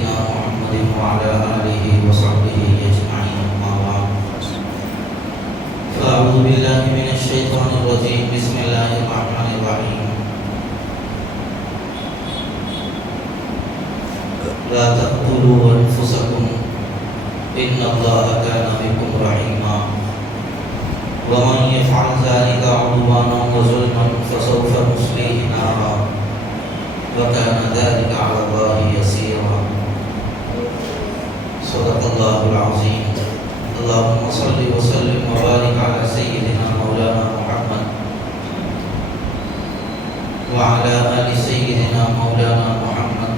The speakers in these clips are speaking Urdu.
سيدنا محمد وعلى آله وصحبه أجمعين أما بعد فأعوذ بالله من الشيطان الرجيم بسم الله الرحمن الرحيم لا تقتلوا أنفسكم إن الله كان بكم رحيما ومن يفعل ذلك عدوانا وظلما فسوف نصليه نارا وكان ذلك على الله يسيرا صدق الله العظيم اللهم صل وسلم وبارك على سيدنا مولانا محمد وعلى آل سيدنا مولانا محمد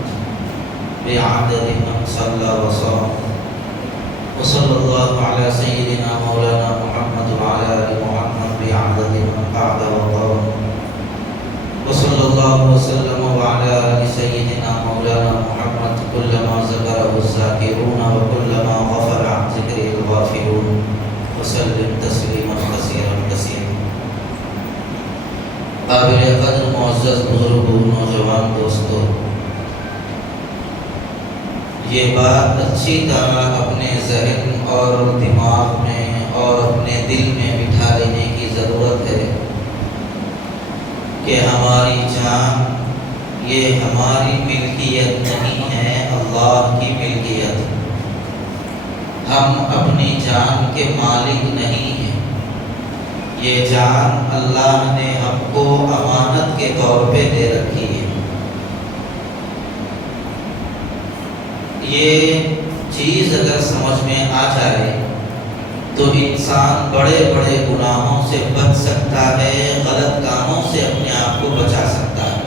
بعدد من صلى وصام وصلى الله على سيدنا مولانا محمد وعلى آل محمد بعدد من قعد وقام وصلى الله وسلم وعلى آل سيدنا مولانا محمد كلما ذكره الذاكرون وكلما غفل عن ذكره الغافلون وسلم تسليما كثيرا كثيرا. قابل قدر معزز بزرگوں نوجوان دوستوں، یہ بات اچھی طرح اپنے ذہن اور دماغ میں اور اپنے دل میں بٹھا لینے کی ضرورت ہے کہ ہماری جان یہ ہماری ملکیت نہیں ہے، اللہ کی ملکیت. ہم اپنی جان کے مالک نہیں ہیں، یہ جان اللہ نے ہم کو امانت کے طور پہ دے رکھی ہے. یہ چیز اگر سمجھ میں آ جائے تو انسان بڑے بڑے گناہوں سے بچ سکتا ہے، غلط کاموں سے اپنے آپ کو بچا سکتا ہے.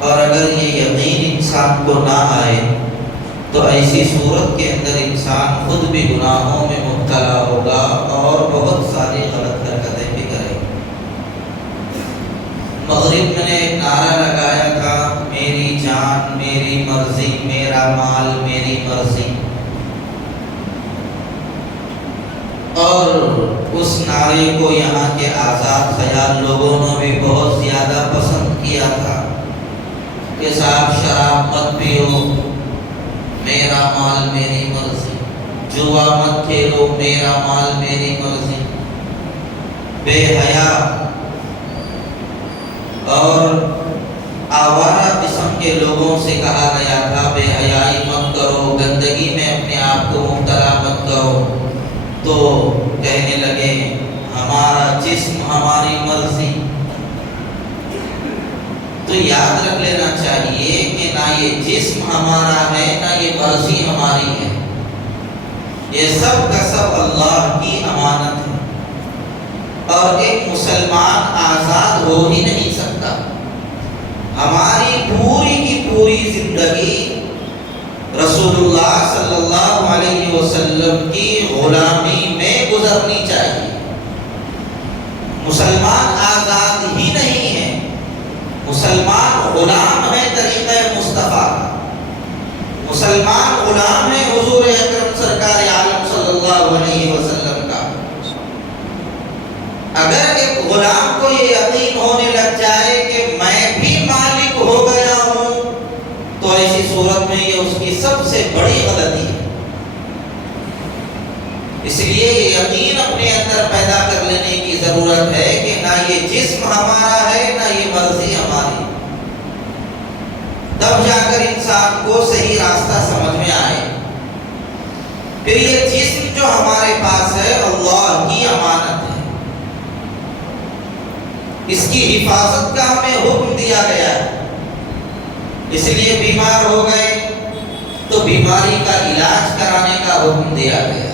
اور اگر یہ یقین انسان کو نہ آئے تو ایسی صورت کے اندر انسان خود بھی گناہوں میں مبتلا ہوگا اور بہت ساری غلط حرکتیں بھی کرے گا. مغرب میں نے ایک نعرہ لگایا تھا، میری جان میری مرضی، میرا مال میری مرضی، اور اس نعرے کو یہاں کے آزاد خیال لوگوں نے بھی بہت زیادہ پسند کیا تھا کہ صاحب شراب مت پیو، میرا مال میری مرضی، جوا مت کھیلو، میرا مال میری مرضی. بے حیا اور آوارہ قسم کے لوگوں سے کہا گیا تھا بے حیائی مت کرو، گندگی میں اپنے آپ کو مبتلا مت کرو. تو کہنے لگے ہمارا جسم ہماری مرضی. تو یاد رکھ لینا چاہیے کہ نہ یہ جسم ہمارا ہے نہ یہ مرضی ہماری ہے، یہ سب کا سب اللہ کی امانت ہے. اور ایک مسلمان آزاد ہو ہی نہیں سکتا. ہماری پوری کی پوری زندگی رسول اللہ صلی اللہ علیہ وسلم کی غلامی میں گزرنی چاہیے. مسلمان آزاد ہی نہیں ہے، مسلمان غلام ہے طریقہ مصطفیٰ. مسلمان غلام ہے حضور اکرم سرکار عالم صلی اللہ علیہ وسلم کا. اگر ایک غلام کو یہ یقین ہونے لگ جائے کہ میں بھی مالک ہو گیا ہوں تو ایسی صورت میں یہ اس کی سب سے بڑی غلطی ہے. اس لیے یہ یقین اپنے اندر پیدا کر لینے کی ضرورت ہے کہ نہ یہ جسم ہمارا ہے نہ یہ مرضی ہماری. تب جا کر انسان کو صحیح راستہ سمجھ میں آئے. پھر یہ جسم جو ہمارے پاس ہے اللہ کی امانت ہے، اس کی حفاظت کا ہمیں حکم دیا گیا ہے. اس لیے بیمار ہو گئے تو بیماری کا علاج کرانے کا حکم دیا گیا.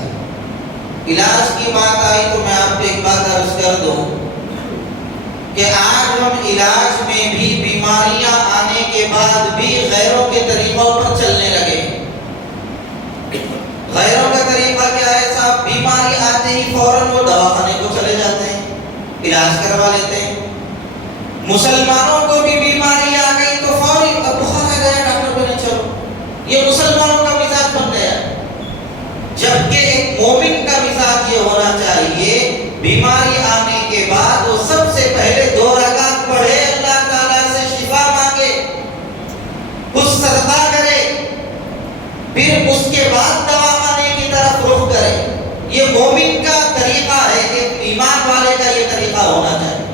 علاج کی بات آئی تو میں آپ کو ایک بات عرض کر دوں کہ آج ہم علاج میں بھی بیماریاں آنے کے بعد بھی غیروں کے طریقوں پر چلنے لگے. غیروں کا طریقہ کیا ہے صاحب؟ بیماری آتے ہی فوراً وہ دواخانے کو چلے جاتے ہیں، علاج کروا لیتے ہیں. مسلمانوں کو بھی بیماری آ گئی تو فوری بخار آ گیا ڈاکٹر کو لے چلو. یہ مسلمانوں کا مزاج بن گیا، جبکہ ایک مومن کا مزاج یہ ہونا چاہیے بیماری آنے کے بعد وہ سب سے پہلے 2 رکعت پڑھے، اللہ تعالیٰ سے شفا مانگے، کچھ صدقہ کرے، پھر اس کے بعد دوا خانے کی طرف رخ کرے۔ یہ مومن کا طریقہ ہے، ایک ایمان والے کا یہ طریقہ ہونا چاہیے۔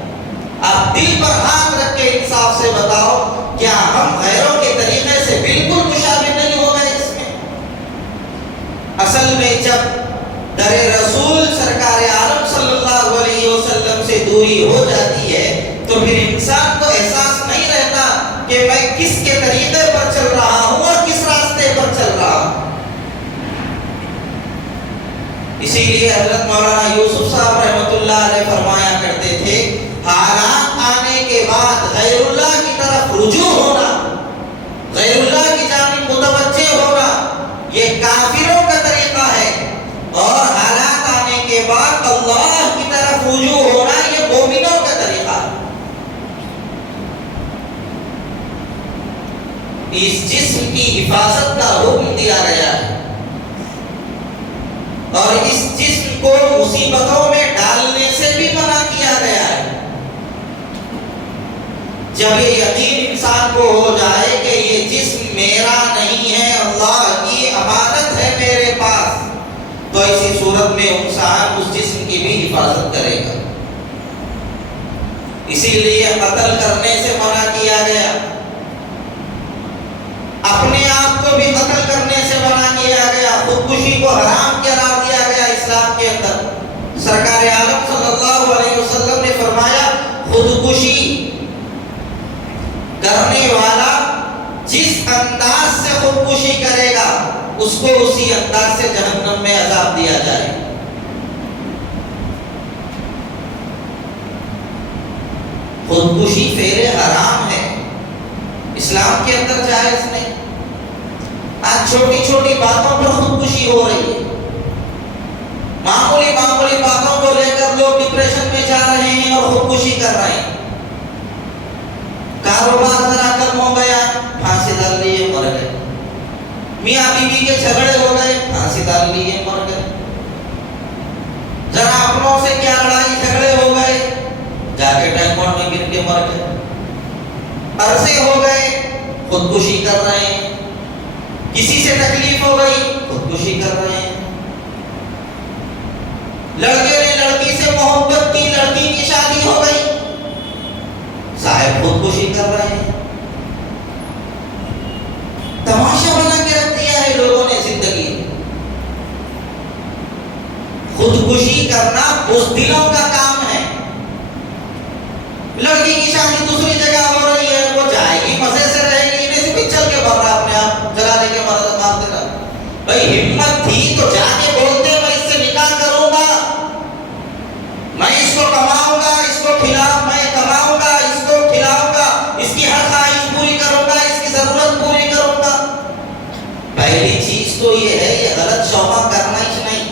آپ دل پر ہاتھ رکھ کے انصاف سے بتاؤ، کیا ہم غیروں کے طریقے سے بالکل مشابہ نہیں ہو گئے اس میں؟ اصل میں جب در رسول سرکار عالم صلی اللہ علیہ وسلم سے دوری ہو جاتی ہے تو پھر انسان کو احساس نہیں رہتا کہ میں کس کے طریقے پر چل رہا ہوں اور کس راستے پر چل رہا ہوں۔ اسی لیے حضرت مولانا یوسف صاحب رحمۃ اللہ علیہ فرمایا کرتے تھے، حالات آنے کے بعد غیر اللہ کی طرف رجوع ہونا، غیر اللہ کی جانب متوجہ ہونا، یہ کافروں کا طریقہ ہے، اور حالات آنے کے بعد اللہ کی طرف رجوع ہونا یہ مومنوں کا طریقہ ہے۔ اس جسم کی حفاظت کا حکم دیا گیا ہے، اور اس جسم کو مصیبتوں میں ڈالنے سے بھی منع کیا گیا ہے۔ جب یہ یقین انسان کو ہو جائے کہ یہ جسم میرا نہیں ہے، اللہ کی امانت ہے میرے پاس، تو اسی صورت میں انسان اس جسم کی بھی حفاظت کرے گا۔ اسی لیے قتل کرنے سے منع کیا گیا، اپنے آپ کو بھی قتل کرنے سے منع کیا گیا، خودکشی کو حرام قرار دیا گیا اسلام کے اندر۔ سرکار عالم صلی اللہ علیہ وسلم نے فرمایا، خودکشی کرنے والا جس انداز سے خودکشی کرے گا اس کو اسی انداز سے جہنم میں عذاب دیا جائے۔ خودکشی فعل حرام ہے، اسلام کے اندر جائز نہیں۔ آج چھوٹی چھوٹی باتوں پر خودکشی ہو رہی ہے، معمولی معمولی باتوں کو لے کر لوگ ڈپریشن میں جا رہے ہیں اور خودکشی کر رہے ہیں۔ کاروبار ذرا کم ہو گیا، پھانسی ڈال لیے مر گئے۔ میاں بیوی کے جھگڑے ہو گئے، پھانسی ڈال لیے مر گئے۔ ذرا اپنوں سے کیا لڑائی جھگڑے ہو گئے، جا کے ٹینکوان میں گر کے مر گئے۔ عرصے ہو گئے، خودکشی کر رہے ہیں۔ کسی سے تکلیف ہو گئی، خودکشی کر رہے ہیں۔ لڑکے نے لڑکی سے محبت کی، لڑکی کی شادی ہو گئی، صاحب خودکشی کر رہے ہیں۔ تماشا بنا کے رکھ دیا ہے لوگوں نے زندگی۔ خودکشی کرنا بزدلوں کا کام ہے۔ لڑکی کی شادی دوسری جگہ ہو رہی ہے، وہ جائے گی، مزے سے رہے گی، انہیں سے بھی چل کے بھر رہا اپنے آپ، جلا دے کے مارتے رہا۔ بھائی ہمت تھی تو جا کے بولتے میں اس سے نکاح کروں گا، میں اس کو کماؤں گا، اس کو کھلاؤں، میں کماؤں گا، اس کو کھلاؤں گا، اس کی ہر خواہش پوری کروں گا، اس کی ضرورت پوری کروں گا۔ پہلی چیز تو یہ ہے، یہ غلط شوقہ کرنا ہی نہیں۔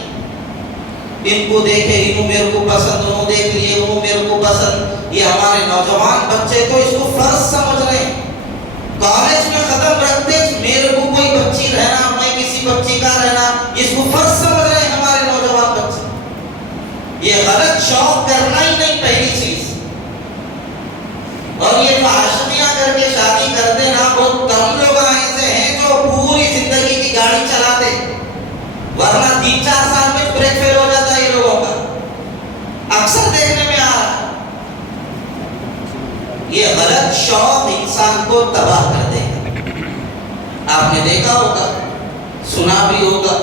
ان کو دیکھے، انہوں میرے کو پسند، انہوں دیکھ لیے، انہوں میرے کو پسند۔ یہ ہمارے نوجوان بچے تو اس کو فرض سمجھ رہے ہیں، کالج میں ختم رکھتے میرے کو کوئی بچی رہنا، میں کسی بچی کا رہنا، اس کو فرض سمجھ رہے ہیں ہمارے نوجوان بچے۔ یہ غلط شوق کرنا ہی نہیں پہلی چیز۔ اور یہ جو عاشقیاں کر کے شادی کرتے نا، بہت کم لوگ ایسے ہیں جو پوری زندگی کی گاڑی چلاتے، ورنہ 3-4 سال میں بریک فیل ہو جاتا ہے یہ لوگوں کا، اکثر دیکھنے میں آ رہا ہے۔ یہ غلط شوق انسان کو تباہ کر دے گا۔ آپ نے دیکھا ہوگا، سنا بھی ہوگا،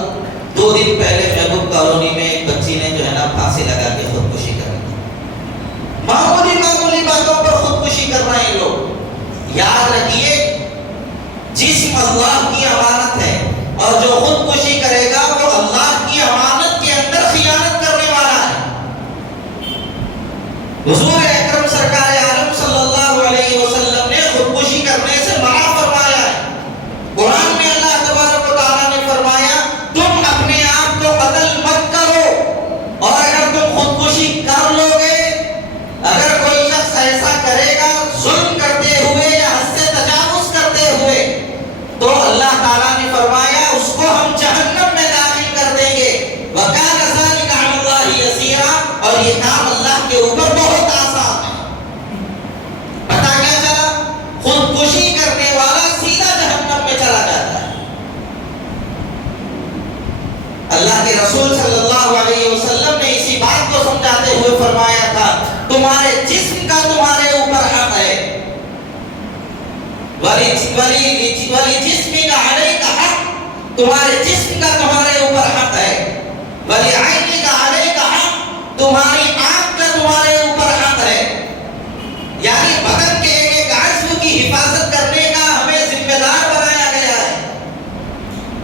2 دن پہلے محبوب کالونی میں ایک بچی نے جو ہے نا پھانسی لگا کے خودکشی کر لی۔ معمولی معمولی باتوں پر خودکشی کر رہے ہیں لوگ۔ یاد رکھیے، جسم اللہ کی امانت ہے، اور جو خودکشی کرے گا وہ اللہ کی امانت کے اندر خیانت کرنے والا ہے۔ حضور اکرم سرکار عالم صلی اللہ علیہ وسلم نے خودکشی کرنے سے منع فرمایا ہے۔ قرآن میں اللہ تبارک و تعالیٰ نے فرمایا، تم اپنے آپ کو قتل مت کرو، اور اگر تم خودکشی کر لو گے، اگر کوئی شخص ایسا کرے گا ظلم کرتے ہوئے یا حد سے تجاوز کرتے ہوئے، تو اللہ تعالیٰ نے تمہارے جسم کا تمہارے اوپر حق ہے، ولی جسم کا علیک حق، تمہارے جسم کا تمہارے اوپر حق ہے، ولی عین کا علیک حق، تمہاری آنکھ کا تمہارے اوپر حق ہے۔ یعنی بدن کے ایک ایک عضو کی حفاظت کرنے کا ہمیں ذمہ دار بنایا گیا ہے،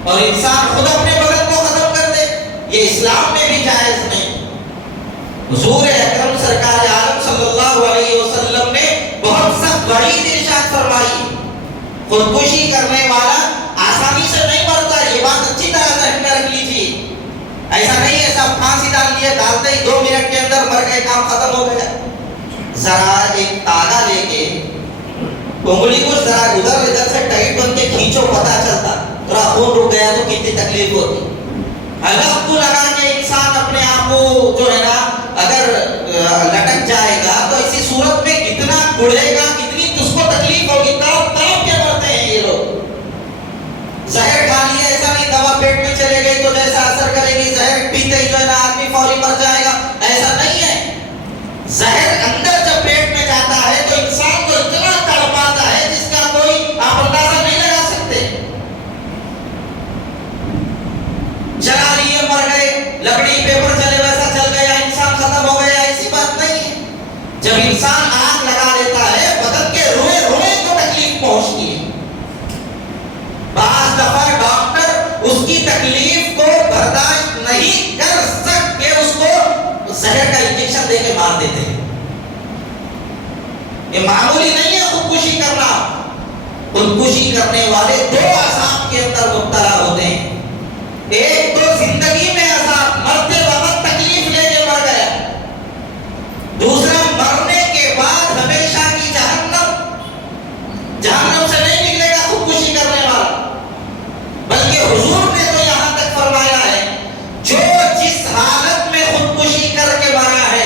اور انسان خود اپنے بدن کو ختم کر دے یہ اسلام میں بھی جائز نہیں۔ حضور اکرم سرکار عالم صلی اللہ علیہ وسلم نے بہت سخت وعید ارشاد فرمائی، خودکشی کرنے والا آسانی سے نہیں مرتا، یہ بات اچھی طرح ذہن میں رکھ لیجیے۔ ایسا نہیں ہے سب پھانسی ڈال دیے، ڈالتے ہی 2 منٹ کے اندر مر گئے، کام ختم ہو گیا۔ ذرا ایک تاگا لے کے انگلی کو ذرا ادھر ادھر سے ٹائٹ بن کے کھینچو، پتا چلتا ذرا خون رک گیا تو کتنی تکلیف ہوتی۔ حلق کو لگا کے انسان اپنے آپ کو جو ہے نا اگر لٹک جائے گا تو اسی صورت میں کتنا گڑے گا، کتنی اس کو تکلیف ہوگی، تڑپ تڑپ کے مرتے ہیں یہ لوگ۔ زہر کھا لیا ایسا نہیں دوا پیٹ میں چلے گئی تو جیسا اثر کرے گی، زہر پیتے ہی جو ہے نا آدمی فوری مر جائے گا، ایسا نہیں ہے۔ زہر اندر جب پیٹ میں جاتا ہے تو انسان کو اتنا تڑپاتا ہے جس کا کوئی آپ اندازہ نہیں لگا سکتے۔ جلا لیے مر گئے، لکڑی پیپر چلے ویسا چل گیا، انسان ختم ہو گیا، ایسی بات نہیں ہے۔ جب انسان آگ لگا لیتا ہے بدن کے روئے روئے کو تکلیف پہنچتی ہے۔ بعض دفعہ ڈاکٹر اس کی تکلیف کو برداشت نہیں کر سکتے، اس کو زہر کا انجیکشن دے کے مار دیتے ہیں۔ یہ معمولی نہیں ہے خودکشی کرنا۔ خودکشی کرنے والے 2 عذاب کے اندر مبتلا ہوتے ہیں، ایک تو زندگی میں عذاب، مرتے وقت تکلیف لے کے مر گیا، دوسرا مرنے کے بعد ہمیشہ کی جہنم، جہنم سے نہیں نکلے گا خودکشی کرنے والا۔ بلکہ حضور نے تو یہاں تک فرمایا ہے جو جس حالت میں خودکشی کر کے مرا ہے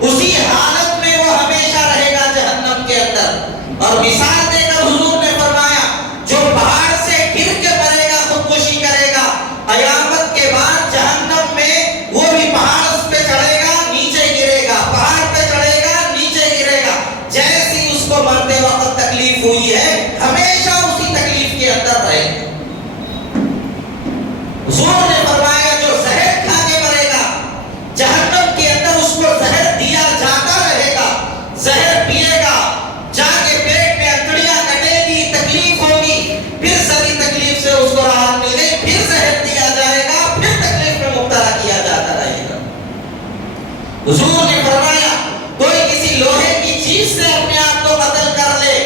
اسی حالت میں وہ ہمیشہ رہے گا جہنم کے اندر۔ اور مثال دے کر حضور نے فرمایا جو پہاڑ سے گر کے مرے گا، خودکشی کرے گا، قیامت کے بعد جہنم میں وہ بھی پہاڑ پہ چڑھے گا نیچے گرے گا، پہاڑ پہ چڑھے گا نیچے گرے گا، جیسی اس کو مرتے وقت تکلیف ہوئی ہے ہمیشہ اسی تکلیف کے اندر رہے گا۔ حضور نے فرمایا جو زہر کھا کے مرے گا جہنم کے اندر اس کو زہر دیا جاتا رہے گا، زہر پیے گا، جا کے پیٹ میں انتڑیاں کٹے گی، تکلیف ہوگی، پھر ساری تکلیف سے اس کو راحت مل گئی، پھر زہر دیا جائے گا، پھر تکلیف میں مبتلا کیا جاتا رہے گا۔ حضور نے فرمایا کوئی کسی لوہے کی چیز سے اپنے آپ کو قتل کر لے،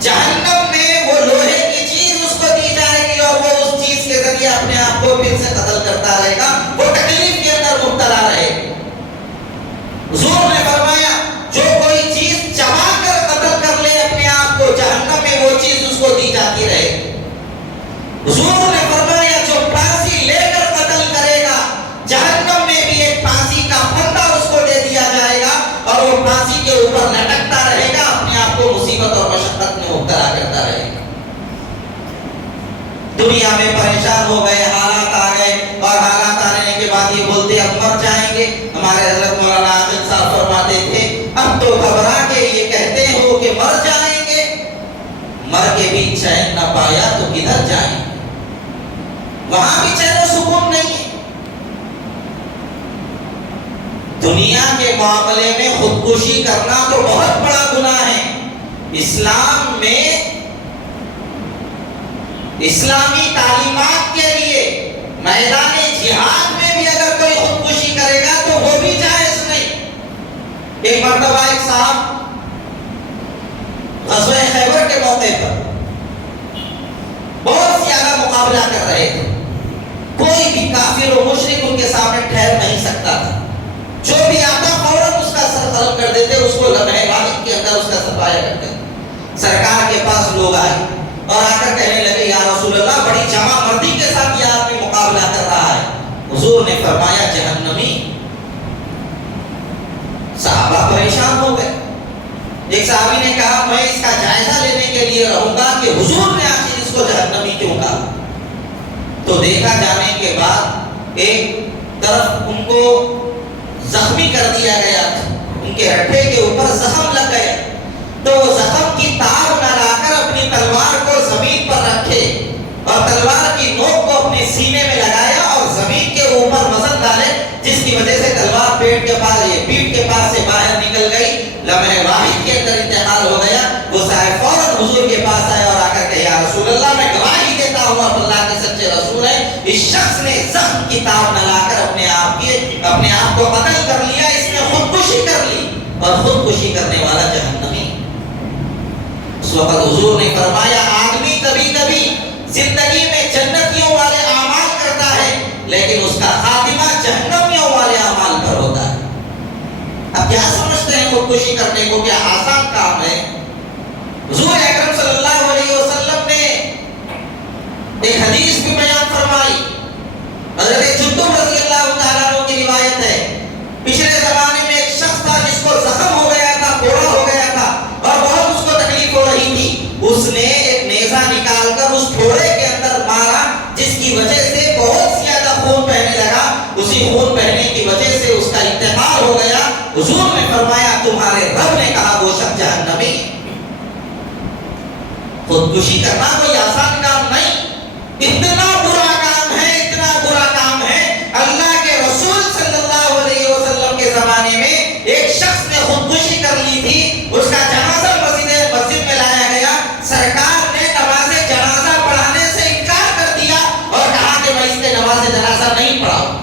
جہنم میں وہ لوہے کی چیز اس کو دی جائے گی اور وہ اس چیز کے ذریعے اپنے آپ کو پھر سے قتل کرتا رہے گا، وہ تکلیف کے اندر مبتلا رہے گا۔ حضور نے فرمایا جو کوئی چیز چبا کر قتل کر لے اپنے آپ کو، جہنم میں وہ چیز اس کو دی جاتی رہے گی۔ حضور نے فرمایا جو پھانسی لے کر قتل کرے گا جہنم میں بھی ایک پھانسی کا پھندا اس کو دے دیا جائے گا اور وہ پھانسی کے اوپر لٹکتا رہے گا، اپنے آپ کو مصیبت اور مشقت میں مبتلا کرتا رہے گا۔ دنیا میں پریشان ہو گئے، حالات آ گئے، اور حالات آنے کے بعد یہ بولتے اب مر جائیں گے۔ ہمارے حضرت مولانا عاقل صاحب فرماتے تھے اب تو گھبرا کے یہ کہتے ہو کہ مر جائیں گے، مر کے بھی چین نہ پایا تو کدھر جائیں، وہاں بھی چین و سکون نہیں ہے۔ دنیا کے معاملے میں خودکشی کرنا تو بہت بڑا گناہ ہے۔ اسلام میں اسلامی تعلیمات کے لیے میدان جہاد میں بھی اگر کوئی خودکشی کرے گا تو وہ بھی جائز نہیں۔ ایک مرتبہ ایک صاحب غزوہ خیبر کے موقع پر بہت زیادہ مقابلہ کر رہے تھے، کوئی بھی کافر و مشرک ان کے سامنے ٹھہر نہیں سکتا تھا، جو بھی آتا فوراً اس کا سر قلم کر دیتے، اس کو لمحے واحد کے اندر اس کا سفایا کرتے۔ سرکار کے پاس لوگ آئے اور آ کر کہنے لگے یا رسول اللہ بڑی جمع مردی کے ساتھ یہ آدمی مقابلہ کر رہا ہے۔ حضور نے فرمایا جہنمی۔ صحابہ پریشان ہو گئے۔ ایک صحابی نے کہا میں اس کا جائزہ لینے کے لیے رہوں گا کہ حضور نے آخر اس کو جہنمی کیوں کہا۔ تو دیکھا جانے کے بعد ایک طرف ان کو زخمی کر دیا گیا، ان کے رٹھے کے اوپر زخم لگ گئے تو وہ زخم کی تاب نہ لا کر اپنی تلوار کو زمین پر رکھے اور تلوار کی نوک کو اپنے سینے میں لگایا اور زمین کے اوپر وزن ڈالے، جس کی وجہ سے تلوار پیٹ کے پاس سے باہر نکل گئی، لمحے واحد کے اندر انتقال ہو گیا۔ وہ صاحب فوراً حضور کے پاس آیا اور آ کر کہ یا رسول اللہ، میں گواہی دیتا ہوں آپ اللہ کے سچے رسول ہیں، اس شخص نے زخم کی تاب نہ لا کر اپنے آپ کو قتل کر لیا، اس نے خودکشی کر لی، اور خودکشی کرنے والا جہنمی۔ اس وقت حضور نے فرمایا آدمی کبھی کبھی زندگی میں جنتیوں والے اعمال کرتا ہے لیکن اس کا خاتمہ جہنمیوں والے اعمال پر ہوتا ہے۔ اب کیا سمجھتے ہیں خودکشی کرنے کو کیا آسان کام ہے؟ حضور اکرم صلی اللہ علیہ وسلم نے ایک حدیث بھی بیان فرمائی، حضرت جندب رضی اللہ تعالیٰ عنہ کی روایت ہے، پچھلے زمانے میں ایک شخص تھا جس کو زخم ہو گیا تھا، پھوڑا ہو گیا تھا اور بہت اس کو تکلیف ہو رہی تھی۔ اس نے ایک نیزہ نکال کر اس پھوڑے کے اندر مارا، جس کی وجہ سے بہت زیادہ خون بہنے لگا، اسی خون بہنے کی وجہ سے اس کا انتقال ہو گیا۔ حضور نے فرمایا تمہارے رب نے کہا وہ شخص جہنمی ہے۔ خودکشی کرنا کوئی آسان کام نہیں، اتنا برا کام ہے، اتنا برا کام ہے۔ اللہ کے رسول صلی اللہ علیہ وسلم کے زمانے میں ایک شخص نے خودکشی کر لی تھی، اس کا جنازہ مسجد میں لایا گیا، سرکار نے نماز جنازہ پڑھانے سے انکار کر دیا اور کہا کہ میں اس سے نماز جنازہ نہیں پڑھاؤں۔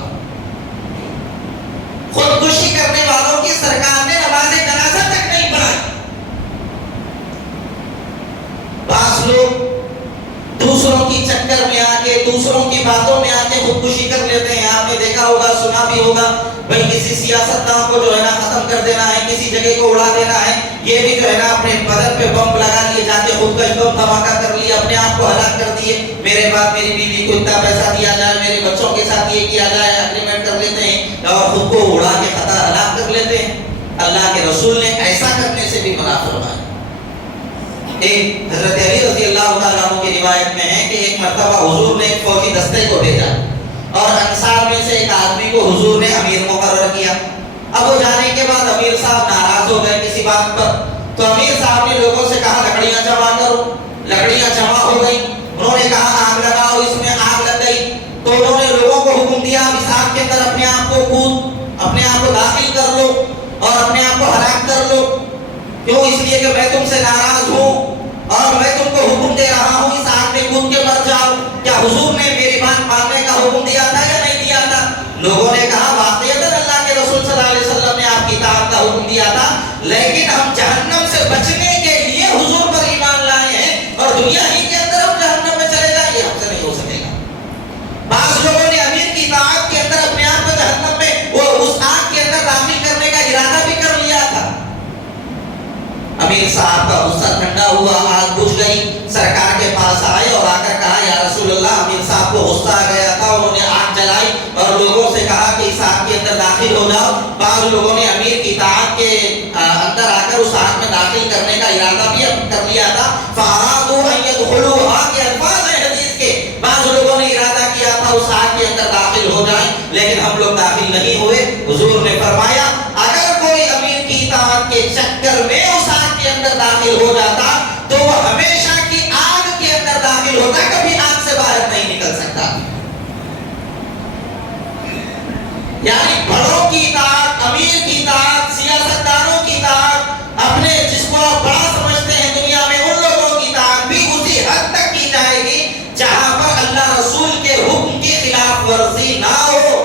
خودکشی کرنے والوں کی سرکار نے نماز جنازہ تک نہیں پڑھائی۔ بعض لوگ دوسروں کی چکر میں آ کے، دوسروں کی باتوں میں آ کے خودکشی کر لیتے ہیں۔ آپ نے دیکھا ہوگا، سنا بھی ہوگا، بھائی کسی سیاستدان کو جو ہے نا ختم کر دینا ہے، کسی جگہ کو اڑا دینا ہے، یہ بھی جو ہے نا اپنے بدن پہ بم لگا لیے، جا کے خود کا بم دھماکہ کر لیا، اپنے آپ کو ہلاک کر دیے۔ میرے بعد میری بیوی کو اتنا پیسہ دیا جائے، میرے بچوں کے ساتھ یہ کیا جائے، اگریمنٹ کر لیتے ہیں اور خود کو اڑا کے ہلاک کر لیتے ہیں۔ اللہ کے رسول نے ایسا کرنے سے بھی منع فرمایا۔ ایک حضرت علی رضی اللہ تعالیٰ عنہ کی روایت میں ہے کہ ایک مرتبہ حضور نے ایک فوجی دستے کو بھیجا اور انصار میں سے ایک آدمی کو حضور نے امیر مقرر کیا۔ اب وہ جانے کے بعد امیر صاحب ناراض ہو گئے کسی بات پر، تو امیر صاحب نے لوگوں سے کہا لکڑیاں جمع کرو۔ لکڑیاں جمع ہو گئی، انہوں نے کہا آگ لگاؤ، اس میں آگ لگ گئی، تو انہوں نے لوگوں کو حکم دیا اس آگ کے اندر اپنے آپ کو کود، اپنے آپ کو داخل کر لو اور اپنے آپ کو ہلاک کر لو۔ کیوں؟ اس لیے کہ میں تم سے ناراض ہوں اور میں تم کو حکم دے رہا ہوں اس آگ میں کود کے مر جاؤ۔ کیا حضور نے میری بات ماننے کا حکم دیا تھا یا نہیں دیا تھا؟ لوگوں نے کہا واقعتاً اللہ کے رسول صلی اللہ علیہ وسلم نے آپ کی اطاعت کا حکم دیا تھا، لیکن ہم جہنم سے بچنے کے لیے حضور پر ایمان لائے ہیں اور دنیا ہی کے اندر ہم جہنم میں چلے جائیں، یہ ہم سے نہیں ہو سکے گا۔ بعض لوگوں نے امیر کی اطاعت کے اندر اپنے آپ کو جہنم میں، وہ اس آگ کے اندر داخل کرنے کا ارادہ بھی کر لیا تھا۔ امیر صاحب کا غصہ ٹھنڈا ہوا، آگ بجھ گئی، سرکار کے پاس آئے اور آ کر کہا یا رسول اللہ، امیر صاحب کو غصہ آ گیا تھا، انہوں نے آگ جلائی اور لوگوں سے کہا کہ اس آگ کے اندر داخل ہو جاؤ۔ بعض لوگوں نے امیر کی اطاعت کے اندر آ کر اس آگ میں داخل کرنے کا ارادہ بھی کر لیا تھا۔ فَأَرَادُوا أَن يَدْخُلُوهَا کے الفاظ ہیں حدیث کے، بعض لوگوں نے ارادہ کیا تھا اس آگ کے اندر داخل ہو جائیں، لیکن ہم لوگ داخل نہیں ہوئے۔ حضور نے فرمایا اگر کوئی امیر کی اطاعت کے چکر میں اس آگ کے اندر داخل ہو جاتا تو وہ ہمیشہ کی آگ کے اندر داخل ہوتا، کبھی آگ سے باہر نہیں نکل سکتا۔ یعنی بڑوں کی اطاعت، امیر کی اطاعت، سیاستدانوں کی اطاعت، اپنے جس کو آپ بڑا سمجھتے ہیں دنیا میں، ان لوگوں کی اطاعت بھی اسی حد تک کی جائے گی جہاں پر اللہ رسول کے حکم کی خلاف ورزی نہ ہو۔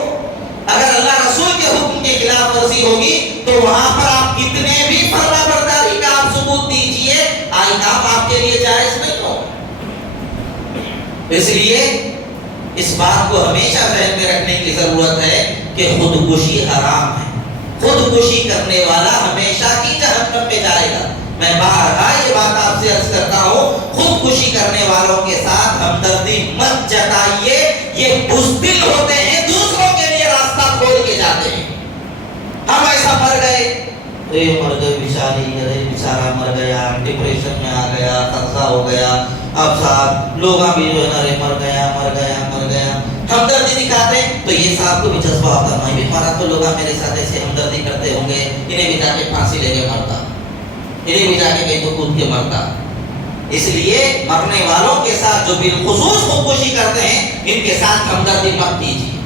اگر اللہ رسول کے حکم کی خلاف ورزی ہوگی تو وہاں پر آپ کتنے بھی فرما برداری کا آپ ثبوت دیجئے، کام آپ کے لیے جائز نہیں ہو۔ اس لیے اس بات کو ہمیشہ ذہن میں رکھنے کی ضرورت ہے کہ خودکشی حرام ہے، خودکشی کرنے والا ہمیشہ کی جہنم میں جائے گا۔ میں بارہا یہ بات آپ سے عرض کرتا ہوں، خودکشی کرنے والوں کے ساتھ ہمدردی مت جتائیے، یہ بزدل ہوتے ہیں، دوسروں کے لیے راستہ کھول کے جاتے ہیں۔ ہم ایسا مر گئے، مر گئے بیچاری، ارے بیچارہ مر گیا، ڈپریشن میں آ گیا، قرضہ ہو گیا، اب صاحب لوگ بھی جو ہے نا مر گیا، ہمدردی سکھاتے ہیں تو یہ صاحب کو بھی جذبہ ہوتا، میں بھی مارا تو لوگ میرے ساتھ ایسے ہمدردی کرتے ہوں گے، انہیں بھی جا کے پھانسی لے کے مرتا، انہیں بھی جا کے کہیں تو کود کے مرتا۔ اس لیے مرنے والوں کے ساتھ جو بالخصوص خودکشی کرتے ہیں ان کے ساتھ ہمدردی مت کیجیے،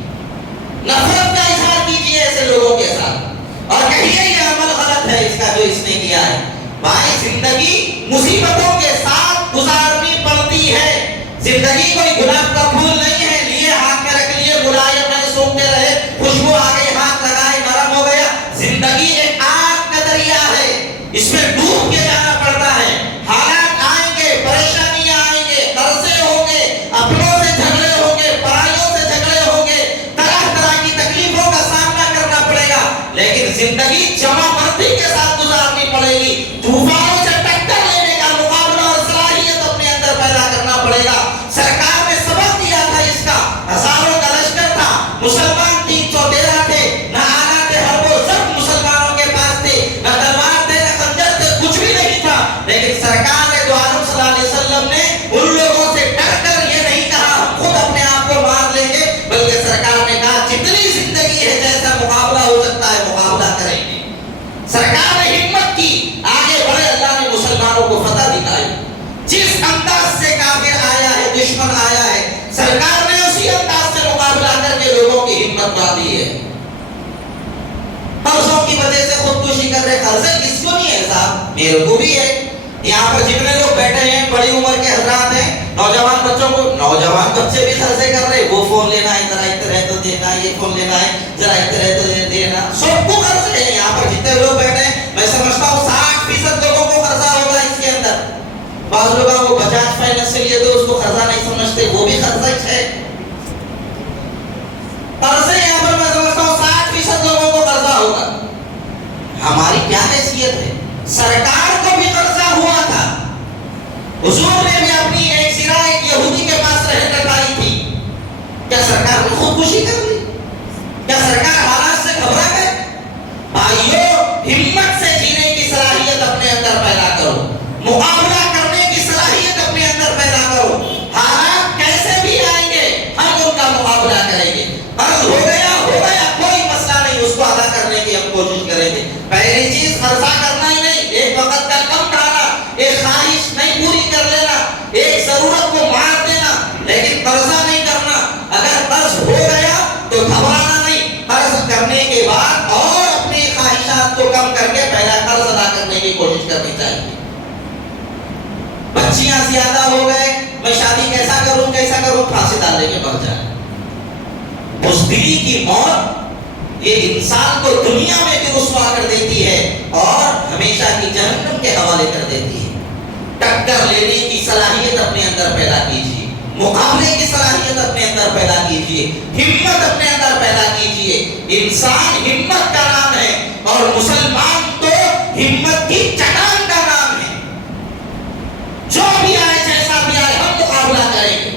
نفرت کا اظہار کیجیے ایسے لوگوں کے ساتھ، اور کہیے یہ عمل غلط ہے اس کا جو اس نے کیا ہے۔ بھائی زندگی مصیبتوں کے ساتھ گزارنی پڑتی ہے، زندگی کوئی گلاب کا پھول نہیں ہے، لیے ہاتھ میں رکھ لیے بلائے میں سونگتے رہے، خوشبو آ گئی ہاتھ لگائے نرم ہو گیا۔ زندگی ایک آگ کا دریا ہے، اس میں ڈوب کے جانا پڑتا ہے، حالات آئیں گے، پریشانیاں آئیں گے، قرضے ہوں گے، اپنوں سے جھگڑے ہوں گے، پرائیوں سے جھگڑے ہوں گے، طرح طرح کی تکلیفوں کا سامنا کرنا پڑے گا، لیکن زندگی جمع مردی کے ساتھ گزارنی پڑے گی۔ طوفانوں سے ٹکر لینے کا مقابلہ اور صلاحیت اپنے اندر پیدا کرنا پڑے گا۔ سرکار نے سبق دیا تھا اس کا، ہزاروں کا لشکر تھا، مسلمان 313 تھے، نہ آنا تھے ہر وہ سب مسلمانوں کے پاس تھے، نہ تلوار تھے نہ خنجر تھے، کچھ بھی نہیں تھا، لیکن سرکار نے دو عالم صلی اللہ علیہ وسلم نے ان لوگوں سے ڈر کر یہ نہیں کہا ہم خود اپنے آپ کو مار لیں گے، بلکہ سرکار نے کہا جتنی زندگی ہے جیسا مقابلہ ہو سکتا ہے مقابلہ کریں گے۔ سرکار نے ہمت کی، آگے بڑھے، اللہ نے مسلمانوں کو فتح دکھائی۔ جس انداز سے کافر آیا ہے، دشمن آیا ہے، سرکار نے اسی انداز سے مقابلہ کر کے لوگوں کی ہمت بڑھائی ہے۔ قرضوں کی وجہ سے خودکشی کر رہے، قرضے کس کو نہیں ہے صاحب؟ میرے کو بھی ہے۔ یہاں پر جتنے لوگ بیٹھے ہیں بڑی عمر کے حضرات ہیں، نوجوان بچوں کو، نوجوان بچے بھی قرضے کر رہے، وہ فون لینا ہے ذرا ادھر ہے تو دینا، یہ فون لینا ہے ذرا ادھر ہے تو دینا، سب کو قرضے ہیں۔ یہاں پر جتنے لوگ بیٹھے ہیں میں سمجھتا ہوں 60% لوگوں کو قرضہ ہوگا اس کے اندر۔ بعض لوگوں کو بجاج فائنانس سے لیے تو اس کو قرضہ نہیں سمجھتے، وہ بھی قرضہ ہی ہے۔ قرضے یہاں پر میں سمجھتا ہوں 60% لوگوں کو قرضہ ہوگا۔ ہماری کیا حیثیت ہے؟ سرکار کو بھی قرضہ ہوا تھا، حضور نے بھی اپنی ایک سرا ایک یہودی کے پاس رہن لگائی تھی، کیا سرکار نے خودکشی کر لی؟ کیا سرکار حالات سے گھبرا گئے؟ بھائیو، ہمت سے جینے کی صلاحیت اپنے اندر پیدا کرو، مقابلہ کرنے کی صلاحیت اپنے اندر پیدا کرو۔ حالات کیسے بھی آئیں گے ہم ان کا مقابلہ کریں گے۔ قرض ہو گیا کوئی مسئلہ نہیں، اس کو ادا کرنے کی ہم کوشش کریں گے۔ پہلی چیز قرضہ کرنا ہی نہیں، ایک وقت کا کم کھانا، ایک خواہش نہیں پوری کر لینا، ایک ضرورت کو مار دینا، لیکن قرضہ نہیں کرنا۔ اگر قرض ہو گیا تو گھبرانا نہیں، قرض کرنے کے بعد اور اپنی خواہشات کو کم کر کے پہلا قرض ادا کرنے کی کوشش کرنی چاہیے۔ بچیاں زیادہ ہو گئے، میں شادی کیسا کروں، پھانسی ڈالنے کے مر جائے۔ بزدلی کی موت یہ انسان کو دنیا میں بھی رسوا کر دیتی ہے اور ہمیشہ کی جہنم کے حوالے کر دیتی ہے۔ ٹکر لینے کی صلاحیت اپنے اندر پیدا کیجیے، مقابلے کی صلاحیت اپنے اندر پیدا کیجیے، ہمت اپنے اندر پیدا کیجیے۔ انسان ہمت کا نام ہے اور مسلمان تو ہمت کی چٹان کا نام ہے۔ جو بھی آئے جیسا بھی آئے ہم مقابلہ کریں گے۔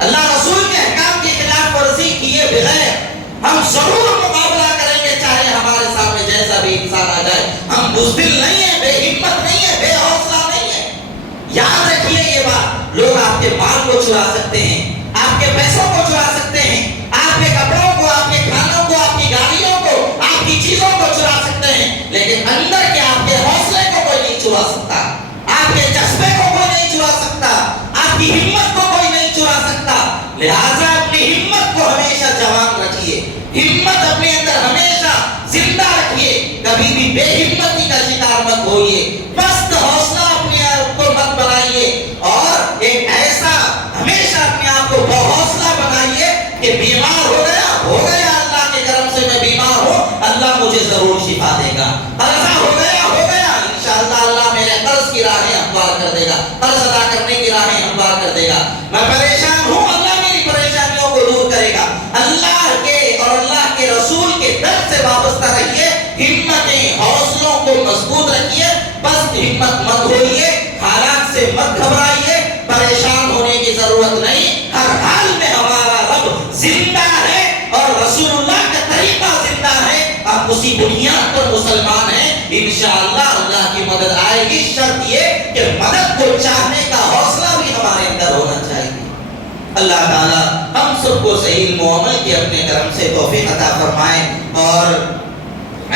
اللہ رسول کے احکام کی خلاف ورزی کیے بغیر ہم ضرور مقابلہ کریں گے، چاہے ہمارے سامنے جیسا بھی انسان آ جائے۔ ہم بزدل نہیں ہیں، بے ہمت نہیں ہیں، بے حوصلہ نہیں ہیں۔ یاد رکھیے یہ بات، لوگ آپ کے مال کو چرا سکتے ہیں، آپ کے پیسوں کو چرا سکتے ہیں، آپ کے کپڑوں کو، آپ کے کھانوں کو، آپ کی گاڑیوں کو، آپ کی چیزوں کو چرا سکتے ہیں، لیکن اندر کے آپ کے حوصلے کو کوئی نہیں چرا سکتا، آپ کے جذبے کو کوئی نہیں چرا سکتا، آپ کی ہمت کو کوئی نہیں چرا سکتا۔ لہٰذا اپنی ہمت کو ہمیشہ جوان رکھیے، ہمت اپنے اندر ہمیشہ زندہ رکھیے، کبھی بھی بے ہمتی کا شکار مت ہوئیے، پست حوصلہ اپنے آپ کو مت بنائیے، اور ایک ایسا ہمیشہ اپنے آپ کو بحوصلہ بنائیے کہ بیمار ہو گیا اللہ کے کرم سے میں بیمار ہوں، اللہ مجھے ضرور شفا دے گا۔ قرضہ ہو گیا انشاءاللہ اللہ میرے قرض کی راہیں ہموار کر دے گا، قرض ادا کرنے کی راہیں ہموار کر دے گا۔ میں پریشان ہوں، اللہ میری پریشانیوں کو دور کرے گا۔ اللہ کے اور اللہ کے رسول کے در سے وابستہ رہیے، ہمتیں حوصلوں کو مضبوط رکھیے، بس ہمت مت ہوئیے، حالات سے مت گھبرائیے، پریشان ہونے کی ضرورت نہیں۔ ہر حال میں ہمارا رب زندہ ہے اور رسول اللہ کا طریقہ زندہ ہے، آپ اسی بنیاد پر مسلمان ہیں، انشاءاللہ اللہ کی مدد آئے گی۔ شرط یہ کہ مدد کو چاہنے کا حوصلہ بھی ہمارے اندر ہونا چاہیے۔ اللہ تعالیٰ ہم سب کو صحیح علم و عمل کی اپنے کرم سے توفیق عطا فرمائے، اور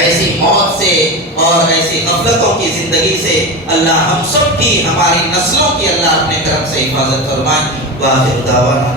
ایسی موت سے اور ایسی غفلتوں کی زندگی سے اللہ ہم سب کی، ہماری نسلوں کی اللہ اپنے کرم سے حفاظت فرمائے۔ وآخر دعوانا